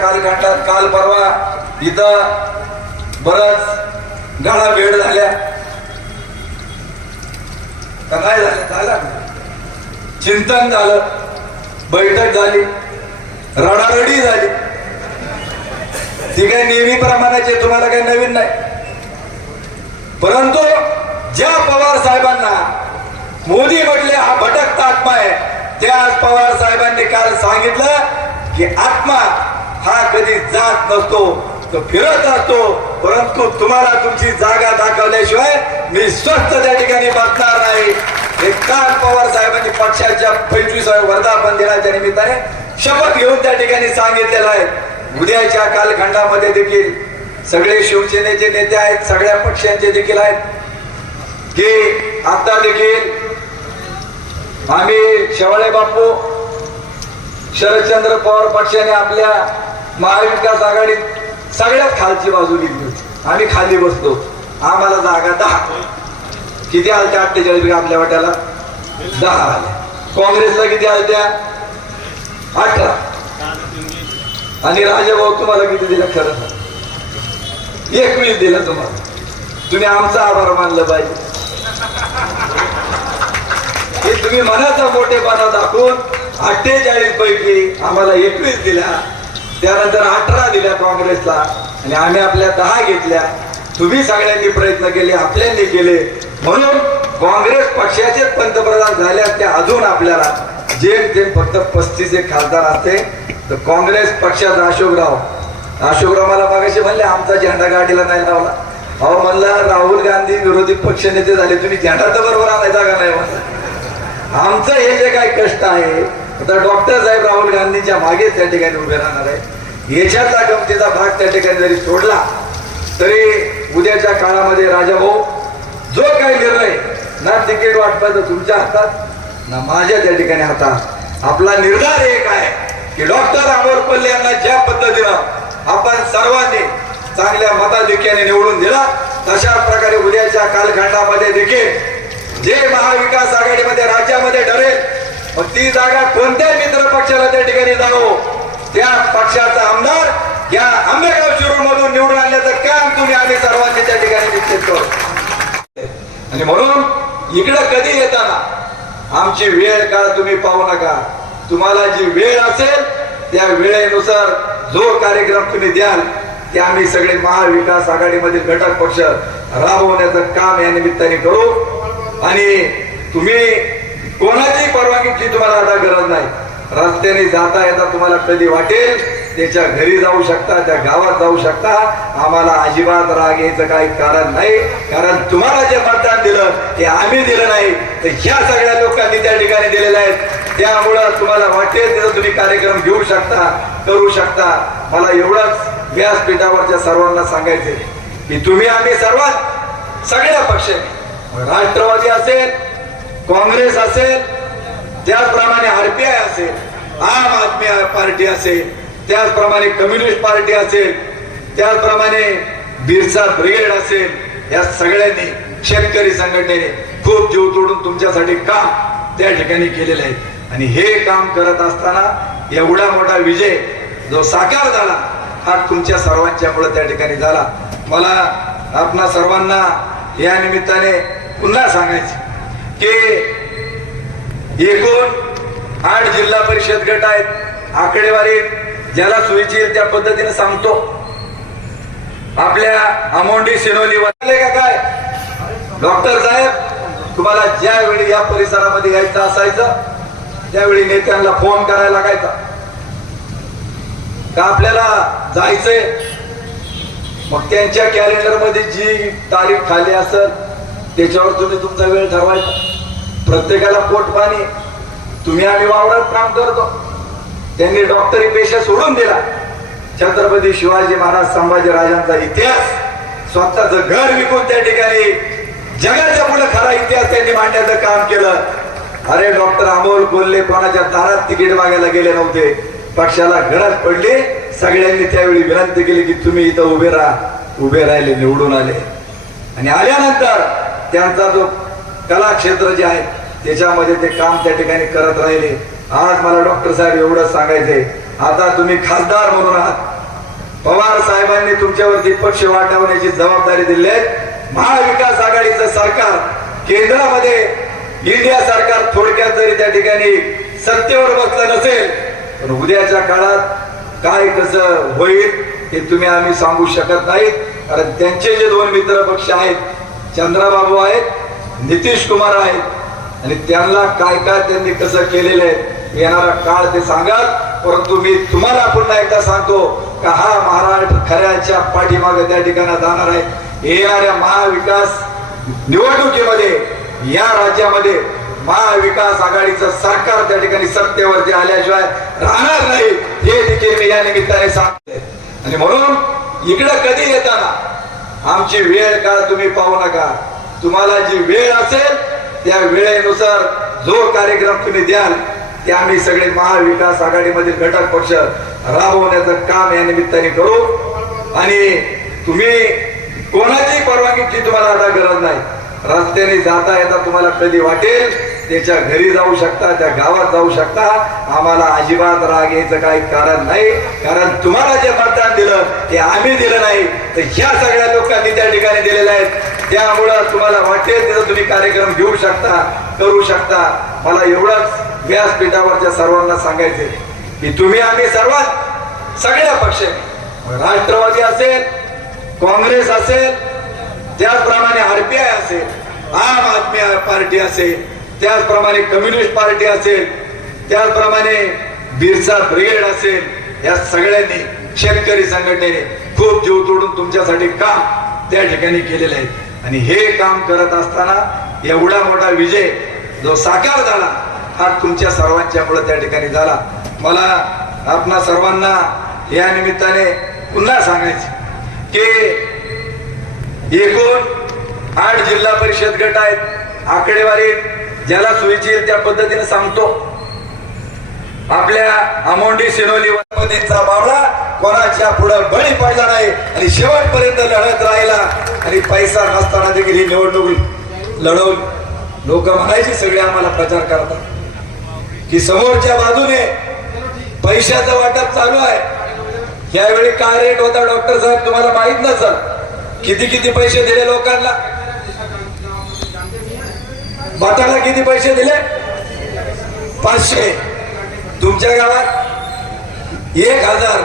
कालखंडात काल परवा इथं बरच गाळा भेट झाल्या. तर काय झालं? झालं. चिंतन झालं. बैठक झाली. रडारडी झाली. ती काही नेहमीप्रमाणेचे तुम्हाला काही नवीन नाही. परंतु ज्या पवार साहेबांना मोदी म्हटले हा भटकता आत्मा आहे त्या आज पवार साहेबांनी काल सांगितलं की आत्मा हा कधी जात नसतो तो फिरत असतो. परंतु तुम्हाला तुमची जागा दाखवल्याशिवाय मी स्वस्त त्या ठिकाणी बसणार नाही. हे काल पवार साहेबांनी पक्षाच्या पंचवीसाव्या वर्धापन दिनाच्या निमित्ताने शपथ घेऊन त्या ठिकाणी सांगितलेलं आहे. उद्याच्या कालखंडामध्ये देखील सगळे शिवसेनेचे नेते आहेत सगळ्या पक्षांचे देखील आहेत. की आता देखील आम्ही शेवाळे बापू शरदचंद्र पवार पक्षाने आपल्या महाविकास आघाडीत सगळ्यात खालची बाजू घेतली होती. आम्ही खाली बसतो आम्हाला जागा दहा. किती आलत्या अठ्ठेचाळीस आपल्या वाट्याला? दहा आल्या. काँग्रेसला किती आलत्या? अठरा. आणि राजाभाऊ तुम्हाला किती दिला खरं एकवीस दिला तुम्हाला. तुम्ही आमचा आभार मानलं पाहिजे. हे तुम्ही मनाचा मोठेपणा दाखवून अठ्ठेचाळीस पैकी आम्हाला एकवीस दिल्या त्यानंतर अठरा दिल्या काँग्रेसला आणि आम्ही आपल्या दहा घेतल्या. तुम्ही सगळ्यांनी प्रयत्न केले आपल्यांनी केले. म्हणून काँग्रेस पक्षाचे पंतप्रधान झाले ते अजून आपल्याला. जे ते फक्त पस्तीस एक खासदार असते. तर काँग्रेस पक्षाचा अशोकराव. अशोकराव मला मागाशी म्हणले आमचा झेंडा गाडीला नाही लावला. अहो म्हणला राहुल गांधी विरोधी पक्ष नेते झाले. तुम्ही झेंडा तर बरोबर आणायचा का नाही? म्हणला. आमचं हे जे काही कष्ट आहे आता डॉक्टर साहेब राहुल गांधींच्या मागेच त्या ठिकाणी उभे राहणार आहे. याच्यातला गमतीचा भाग त्या ठिकाणी जरी सोडला तरी उद्याच्या काळामध्ये राजाभाऊ जो काही निर्णय ना तिकीट वाटपायचं तुमच्या हातात ना माझ्या त्या ठिकाणी हातात. आपला निर्धार एक आहे की डॉक्टर अमोल पल्ले यांना ज्या पद्धतीनं आपण सर्वांनी चांगल्या मताधिक्याने निवडून दिला तशा प्रकारे उद्याच्या कालखंडामध्ये देखील जे महाविकास आघाडीमध्ये राज्यामध्ये ठरेल मग ती जागा कोणत्या मित्र पक्षाला त्या ठिकाणी जावो त्या पक्षाचा आमदार या आंबेगाव शिरूर मधून निवडून आणल्याचं काम तुम्ही आम्ही सर्वांनी त्या ठिकाणी निश्चित करू. आणि म्हणून इकडं कधी येताना आमची वेळ का तुम्ही पाहू नका. तुम्हाला जी वेळ असेल त्या वेळेनुसार जो कार्यक्रम तुम्ही द्याल ते आम्ही सगळे महाविकास आघाडीमधील घटक पक्ष राबवण्याचं काम या निमित्ताने करू. आणि तुम्ही कोणाची परवानगीची तुम्हाला आता गरज नाही. रस्त्याने जाता येता तुम्हाला कधी वाटेल त्याच्या घरी जाऊ शकता त्या गावात जाऊ शकता. आम्हाला अजिबात राग यायचं काही कारण नाही. कारण तुम्हाला जे मतदान दिलं ते आम्ही दिलं नाही. तर ह्या सगळ्या लोकांनी त्या ठिकाणी दिलेल्या आहेत. त्यामुळं तुम्हाला वाटेल तिथं तुम्ही कार्यक्रम घेऊ शकता करू शकता. मला एवढंच व्यासपीठावरच्या सर्वांना सांगायचे की तुम्ही आम्ही सर्वात सगळ्या पक्षांनी राष्ट्रवादी असेल काँग्रेस असेल त्याचप्रमाणे आरपीआय असेल आम आदमी पार्टी असेल त्याचप्रमाणे कम्युनिस्ट पार्टी असेल त्याचप्रमाणे बिरसा ब्रिगेड असेल या सगळ्यांनी शेतकरी संघटनेने खूप जीव तोडून तुमच्यासाठी काम त्या ठिकाणी केलेलं आहे. आणि हे काम करत असताना एवढा मोठा विजय जो साकार झाला हा तुमच्या सर्वांच्यामुळे त्या ठिकाणी झाला. मला आपणा सर्वांना या निमित्ताने पुन्हा सांगायचं की एकूण आठ जिल्हा परिषद गट आहेत. आकडेवारी ज्याला सोयीची येईल त्या पद्धतीने सांगतो. आपल्या आमोंडी सिनोली वाटले का काय? डॉक्टर साहेब तुम्हाला ज्यावेळी या परिसरामध्ये यायचं असायचं त्यावेळी नेत्यांना फोन करायला लागायचा. का आपल्याला जायचंय? मग त्यांच्या कॅलेंडरमध्ये जी तारीख खाली असेल त्याच्यावर तुम्ही तुमचा वेळ ठरवायचा प्रत्येकाला पोट पाणी. तुम्ही आम्ही वावरात काम करतो. त्यांनी डॉक्टरी पेशा सोडून दिला. छत्रपती शिवाजी महाराज संभाजी राजांचा इतिहास स्वतःच घर विकून त्या ठिकाणी जगाच्या पुढे खरा इतिहास त्यांनी मांडण्याचं काम केलं. अरे डॉक्टर अमोल कोल्हे कोणाच्या दारात तिकीट मागायला गेले नव्हते. पक्षाला गरज पडली. सगळ्यांनी त्यावेळी विनंती केली की तुम्ही इथं उभे राहा. उभे राहिले निवडून आले. आणि आल्यानंतर त्यांचा जो कला क्षेत्र जे आहे त्याच्यामध्ये ते काम त्या ठिकाणी करत राहिले. आज मला डॉक्टर साहेब एवढंच सांगायचंय आता तुम्ही खासदार म्हणून आहात. पवार साहेबांनी तुमच्यावरती पक्ष वाटवण्याची जबाबदारी दिली आहे. महाविकास आघाडीचं सरकार केंद्रामध्ये इंडिया सरकार थोडक्यात जरी त्या ठिकाणी सत्तेवर बसलं नसेल पण उद्याच्या काळात काय कसं होईल हे तुम्ही आम्ही सांगू शकत नाही कारण त्यांचे जे दोन मित्र पक्ष आहेत चंद्राबाबू आहेत नितीश कुमार आहेत. आणि त्यांना काय काय त्यांनी कसं केलेलं आहे येणारा काळ ते सांगाल परंतु मी तुम्हाला पुन्हा एकदा सांगतो का हा महाराष्ट्र खऱ्याच्या पाठीमागे त्या ठिकाणी जाणार आहे. येणाऱ्या महाविकास निवडणुकीमध्ये या राज्यामध्ये महाविकास आघाडीचं सरकार त्या ठिकाणी सत्तेवरती आल्याशिवाय राहणार नाही. हे देखील मी या निमित्ताने सांगते आणि म्हणून इकडं कधी येताना आमची वेळ का तुम्ही पाहू नका. तुम्हाला जी वेळ असेल त्या वेळेनुसार जो कार्यक्रम तुम्ही द्याल ते आम्ही सगळे महाविकास आघाडीमधील घटक पक्ष राबवण्याचं काम या निमित्ताने करू. आणि तुम्ही कोणाची परवानगीची तुम्हाला आता गरज नाही. रस्त्याने जाता येता तुम्हाला कधी वाटेल त्याच्या घरी जाऊ शकता त्या गावात जाऊ शकता. आम्हाला अजिबात राग यायचं काही कारण नाही. कारण तुम्हाला जे मतदान दिलं ते आम्ही दिलं नाही. तर ह्या सगळ्या लोकांनी त्या ठिकाणी दिलेल्या आहेत. त्यामुळं तुम्हाला वाटेल तिथं तुम्ही कार्यक्रम घेऊ शकता करू शकता. मला एवढंच व्यासपीठावरच्या सर्वांना सांगायचे की तुम्ही आम्ही सर्वात सगळ्या पक्ष राष्ट्रवादी असेल काँग्रेस असेल त्याचप्रमाणे आरपीआय असेल आम आदमी पार्टी असेल त्याचप्रमाणे कम्युनिस्ट पार्टी असेल त्याचप्रमाणे बिरसा ब्रिगेड असेल या सगळ्यांनी शेतकरी संघटनेने खूप जीव तोडून तुमच्यासाठी काम त्या ठिकाणी केलेलं आहे. आणि हे काम करत असताना एवढा मोठा विजय जो साकार झाला हा तुमच्या सर्वांच्या मुळे त्या ठिकाणी झाला. मला आपणा सर्वांना या निमित्ताने पुन्हा सांगायचे की एकूण आठ जिल्हा परिषद गट आहेत. आकडेवारी ज्याला सोयीची त्या पद्धतीने सांगतो. आपल्या आमोंडी सिनोली वनमधीचा बाबळा कोणाच्या पुढे बळी पडला नाही आणि शेवटपर्यंत लढत राहिला आणि पैसा नसताना देखील ही निवडणूक लढवून लोक म्हणायचे सगळे आम्हाला प्रचार करतात. की समोरच्या बाजूने पैशाचं वाटप चालू आहे. यावेळी काय रेट होता डॉक्टर साहेब तुम्हाला माहीत नसल. किती किती पैसे दिले लोकांना? बाटाला किती पैसे दिले? पाचशे. तुमच्या गावात एक हजार.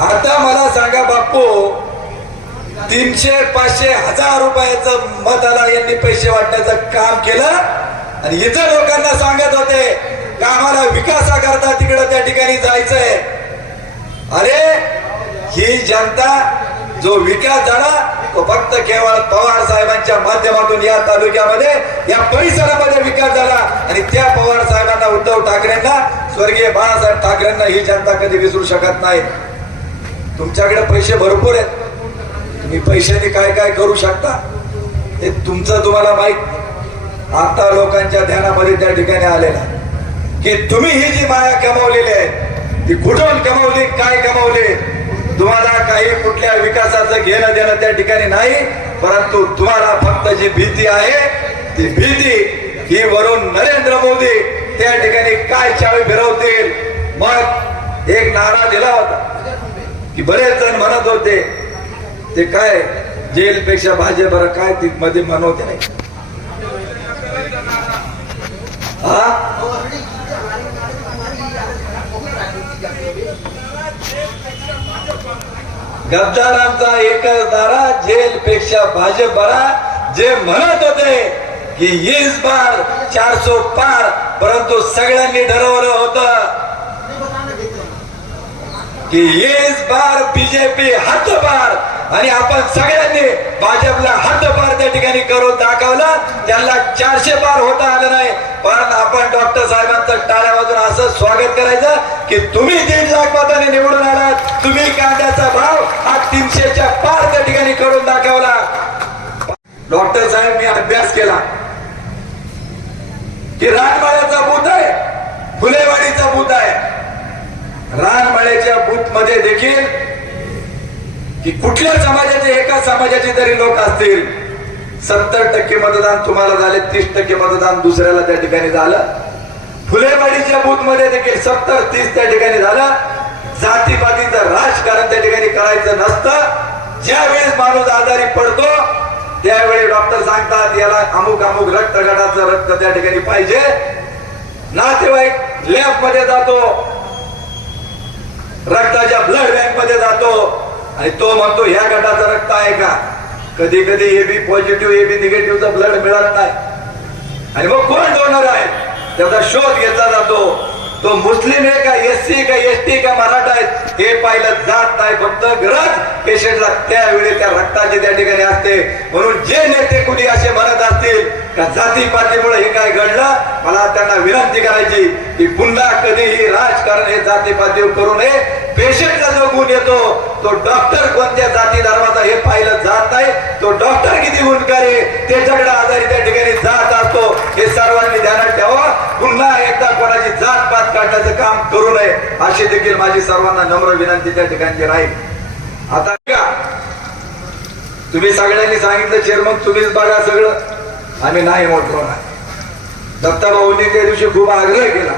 आता मला सांगा बापू तीनशे पाचशे हजार रुपयाचं मतदार यांनी पैसे वाटण्याचं काम केलं आणि इतर लोकांना सांगत होते का आम्हाला विकासाकरता तिकडं त्या ठिकाणी जायचंय. अरे ही जनता जो विकास झाला तो फक्त केवळ पवार साहेबांच्या माध्यमातून या तालुक्यामध्ये या परिसरामध्ये विकास झाला. आणि त्या पवार साहेबांना उद्धव ठाकरेंना स्वर्गीय बाळासाहेब ठाकरेंना ही जनता कधी विसरू शकत नाही. तुमच्याकडे पैसे भरपूर आहेत. तुम्ही पैशाने काय काय करू शकता? हे तुमचं तुम्हाला माहीत. आता लोकांच्या ध्यानामध्ये त्या ठिकाणी आलेला की तुम्ही ही जी माया कमावलेली आहे ती कुठून कमावली काय कमावली? तुम्हाला काही कुठल्या विकासाचं घेणं देणं त्या ठिकाणी नाही परंतु तुम्हाला फक्त जी भीती आहे ती भीती ही वरून नरेंद्र मोदी त्या ठिकाणी काय चावी फिरवतील? मग एक नारा दिला होता की बरेच जण म्हणत होते ते काय जेल पेक्षा भाजे बरं काय ती मध्ये म्हणवते नाही हा? गद्दारांचा एकच दारा जेल पेक्षा भाजप बरा. जे म्हणत होते की येस बार चारसो पार परंतु सगळ्यांनी ठरवलं होत की येस बार बीजेपी हद्दपार आणि आपण सगळ्यांनी भाजपला हद्दपार त्या ठिकाणी करून दाखव दाखवलं त्यांना चारशे पार होता आलं नाही. पण आपण डॉक्टर साहेबांचं टाळ्या वाजून असं स्वागत करायचं की तुम्ही दीड लाख मताने निवडून आलात. तुम्ही कांद्याचा भाव हा तीनशेच्या पार त्या ठिकाणी करून दाखवला. डॉक्टर साहेब मी अभ्यास केला. की रानमाळ्याचा बूथ आहे फुलेवाडीचा बूथ आहे. रानमाळ्याच्या बूथमध्ये देखील की कुठल्या समाजाचे एका समाजाचे तरी लोक असतील? सत्तर टक्के मतदान तुम्हाला झाले तीस टक्के मतदान दुसऱ्याला त्या ठिकाणी झालं. फुलेवाडीच्या बूथमध्ये देखील सत्तर तीस त्या ठिकाणी झालं. जातीपातीचं राजकारण त्या ठिकाणी करायचं नसतं. ज्या वेळेस माणूस आजारी पडतो त्यावेळी डॉक्टर सांगतात याला अमुक अमुक रक्त गटाचं रक्त त्या ठिकाणी पाहिजे. नातेवाईक लॅबमध्ये जातो. रक्ताच्या ब्लड बँकमध्ये जातो. आणि तो म्हणतो ह्या गटाचं रक्त आहे का? कधी कधी A B positive A B निगेटिव्हचं blood मिळत नाही. आणि मग कोण डोनर आहे? त्याचा शोध घेतला जातो. तो मुस्लिम आहे का एस सी का एस टी का मराठा आहे? हे पाहिलं जात नाही. फक्त गरज पेशंटला त्यावेळी त्या रक्ताची त्या ठिकाणी असते. म्हणून जे नेते कुणी असे म्हणत असतील का जातीपातीमुळे हे काय घडलं? मला त्यांना विनंती करायची की पुन्हा कधीही राजकारण हे जातीपातीवर करू नये. पेशंटला जो गुण येतो तो डॉक्टर कोणत्या जाती धर्माचा हे पाहिलं जात नाही. तो डॉक्टर किती गुणकारी त्याच्याकडे आजारी त्या ठिकाणी जात असतो. हे सर्वांनी ध्यानात ठेवा. पुन्हा एकदा कोणाची जात पात काढण्याचं काम करू नये अशी देखील माझी सर्वांना नम्र विनंती त्या ठिकाणी राहील. आता का तुम्ही सगळ्यांनी सांगितलं चेअरमन तुम्हीच बघा सगळं. आम्ही नाही म्हटलो नाही दत्ताभाऊंनी त्या दिवशी खूप आग्रह केला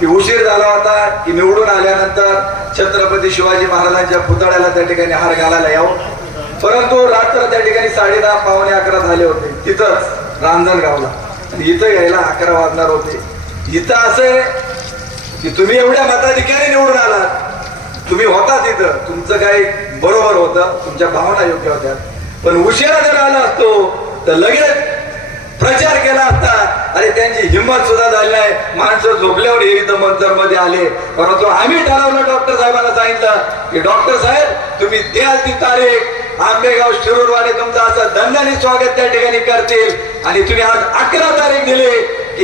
की उशीर झाला होता की निवडून आल्यानंतर छत्रपती शिवाजी महाराजांच्या पुतळ्याला त्या ठिकाणी हार घालायला यावं. परंतु रात्र त्या ठिकाणी साडे दहा पावणे अकरा झाले होते. तिथंच रांजणगावला. आणि इथं यायला अकरा वाजणार होते. इथं असं आहे की तुम्ही एवढ्या मताधिकारी निवडून आलात. तुम्ही होता तिथं. तुमचं काही बरोबर होतं. तुमच्या भावना योग्य होत्या. पण उशिरा जर आला असतो तर लगेच प्रचार केला असता. अरे त्यांची हिंमत सुद्धा झाली नाही. माणसं झोपल्यावर हे इथं मंतरमध्ये आले. परंतु आम्ही ठरवलं डॉक्टर साहेबांना सांगितलं की डॉक्टर साहेब तुम्ही द्याल ती तारीख. आंबेगाव शिरूरवाले तुमचं असं दंडाने स्वागत त्या ठिकाणी करतील. आणि तुम्ही आज अकरा तारीख दिली.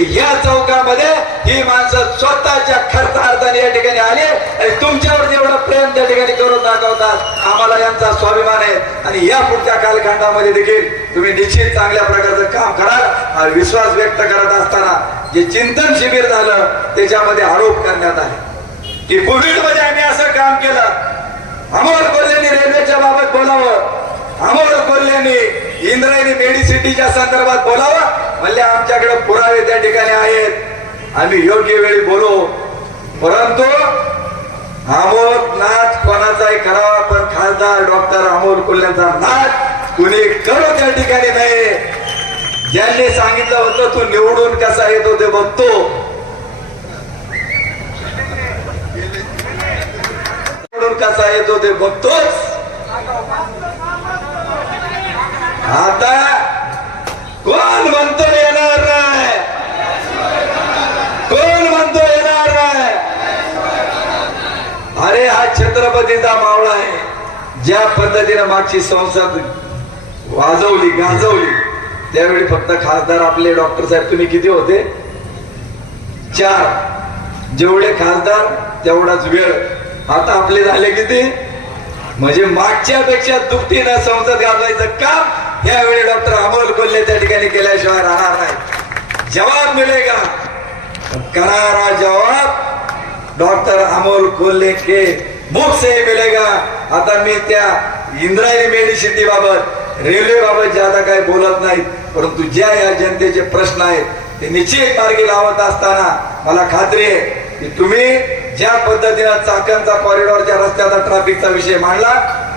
या चौकामध्ये ही माणसं स्वतःच्या खर्चार्थाने या ठिकाणी आले आणि तुमच्यावर एवढं प्रेम त्या ठिकाणी करून दाखवतात आम्हाला यांचा स्वाभिमान आहे. आणि या पुढच्या कालखंडामध्ये देखील तुम्ही निश्चित चांगल्या प्रकारचं काम कराल. हा विश्वास व्यक्त करत असताना जे चिंतन शिबिर झालं त्याच्यामध्ये आरोप करण्यात आले. की कोविडमध्ये आम्ही असं काम केलं. अमोल कोल्हेनी रेल्वेच्या बाबत बोलावं. अमोल कोल्हेनी इंद्रायणी मेडिसिटीच्या संदर्भात बोलावं. म्हणजे आमच्याकडे पुरावे त्या ठिकाणी आहेत. आम्ही योग्य वेळी बोलू. परंतु आमोद नाच कोणाचाही करावा पण खासदार डॉक्टर अमोल कोल्ह्यांचा नाच कुणी करू त्या ठिकाणी नाही. ज्यांनी सांगितलं होतं तू निवडून कसा येतो ते बघतो. निवडून कसा येतो ते बघतोच. आता कोण म्हणतो येणार नाही. कोण म्हणतो येणार नाही? अरे हा छत्रपतीचा मावळा आहे. ज्या पद्धतीने मागची संसद वाजवली गाजवली त्यावेळी फक्त खासदार आपले डॉक्टर साहेब तुम्ही किती होते? चार. जेवढे खासदार तेवढाच वेळ. आता आपले झाले किती? म्हणजे मागच्या पेक्षा दुपटीनं संसद गाजवायचं काम यावेळी डॉक्टर अमोल कोल्हे त्या ठिकाणी केल्याशिवाय राहणार नाही. जवाब मिळेगा करारा जवाब डॉक्टर अमोल कोल्हे के मुख से मिलेगा. आता मी त्या इंद्रायणी मेडिसिटी बाबत रेल्वे बाबत ज्यादा काही बोलत नाहीत परंतु ज्या या जनतेचे प्रश्न आहेत ते निश्चित मार्गी लावत असताना मला खात्री आहे की तुम्ही ज्या पद्धतीनं चाकांचा कॉरिडॉरच्या रस्त्याचा ट्रॅफिकचा विषय मांडला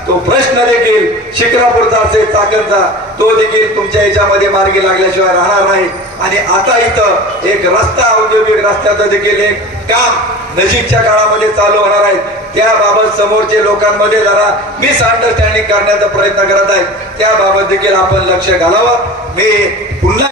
तो प्रश्न देखील शिक्रापूरचा असेल चाकणचा तो देखील तुमच्या याच्यामध्ये मार्गी लागल्याशिवाय राहणार नाही. आणि आता इथं एक रस्ता औद्योगिक रस्त्याचं देखील एक काम नजीकच्या काळामध्ये चालू होणार आहे. त्याबाबत समोरचे लोकांमध्ये जरा मिसअंडरस्टँडिंग करण्याचा प्रयत्न करत आहेत. त्याबाबत देखील आपण लक्ष घालावं. मी पुन्हा